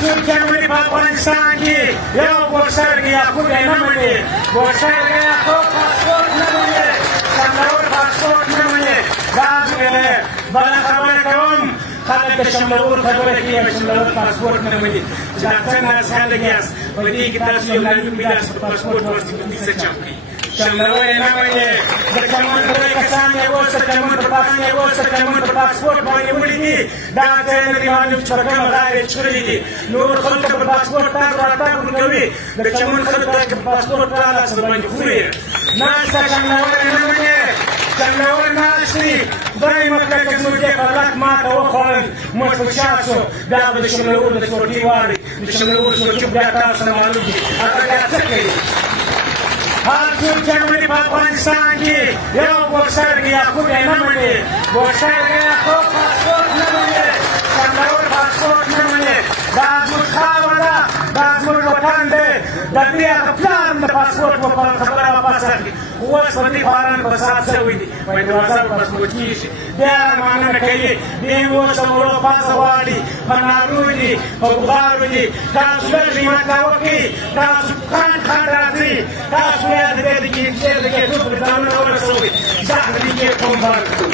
څوک چې مړي په افغانستان کې یو ګوښرګ یعقوب یې نه مني ګوښرګ یعقوب پاسپورټ نه مني شملور پاسپورټ نه مني دا بله خبره کوم خلک د شملور خبره کوي شملور پاسپورټ نه مني چې دا څنګه خلک یاست په دې کې تاسو یو نوي میلاس پاسپورټ ورته څه چاپ کوي شملور یې نه مني د چمن درې کسان یې اوس د چمن په پاسان یې اوس د چمن په پاسپورټ باندې وړي دي دا ځای نه دي معلوم چې په کومه لارې چورې دي نور خلکو ته په پاسپورټ تګ راتګ ورکوي د چمن خلکو ته په پاسپورټ راغله څه باندې خوري ناسته شملور یې نه مني شملور ناست دي درې مطلب چې زموږ دې په لک ماته وخوړل موږ خوشحال شو بیا به د شملور د چوټۍ واړي د شملور چوټۍ بیا تاسو ته معلوم دي هغه بیا څه کوي هر څوک چې مړي په افغانستان کې یو ګوښرګ یعقوب یې نه مني ګوښرګ یعقوب پاسپورټ نه مني شملور پاسپورټ نه مني دا زموږ خاوره ده دا زموږ وطن دی د دې هغه پلان د پاسپورټ په خبره واپس اخلي خو اوس په دې فارم فساد شوی دی وایي دروازه به پاسپورټ کېږي بیا ارمانونه کوي دې اوس ورو پاسه غواړي په ناروی دي په بغارو دي تاسو لږ همت وکړئ تاسو خنډ راځئ تاسو باید د دې کې د کېدو پر ځانونه ورسوئ زه د دې کوم بند کړو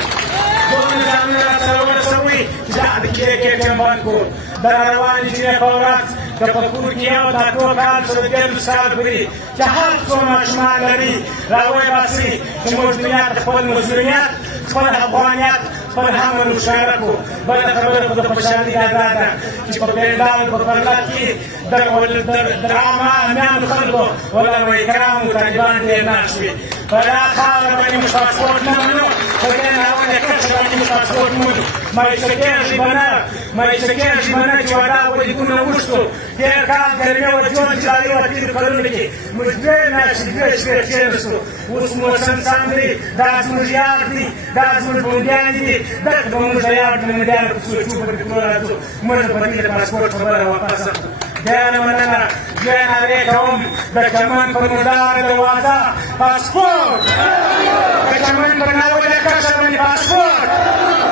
ټول ځانونه سره ورسوئ زه د دې کوم بند کړو دا روانې چې په ورځ که په کور کې یو دا ټول کال سره ګرم سال بري چې هر څو ماشومان لري راوباسي چې موږ دنیا ته خپل مظلومیت خپل افغانیت خپل حمل مشارکو بله خبره خو د خوشحالي دا ده چې په بینډال په پرله کې د عامه امیانو خلکو علما کرامو طالبان ډېر ناست وي په دا خاوره باندې موږ پاسپورټ نه منو په دې ناوړه کښه باندې موږ پاسپورټ منو مایوسه کېږي به نه چې وړا ولیکونه وشتو تېر کال ګرمي وه جون جولای وه تېرو کلونو کې موږ دوې میاشتې دوې شپې کښېنستو اوس موسم سم دی دا زموږ یار دي دا زموږ بندیان دي دلته به موږ د یار د بندیانو په سوچو په فکرو راځو موږ به په دې د پاسپورټ خبره واپس اخلو بیا نه مننه بیا نارې کوم د چمن پر مرداره دروازه پاسپورټ د چمن پر ناوړه کښه باندې پاسپورټ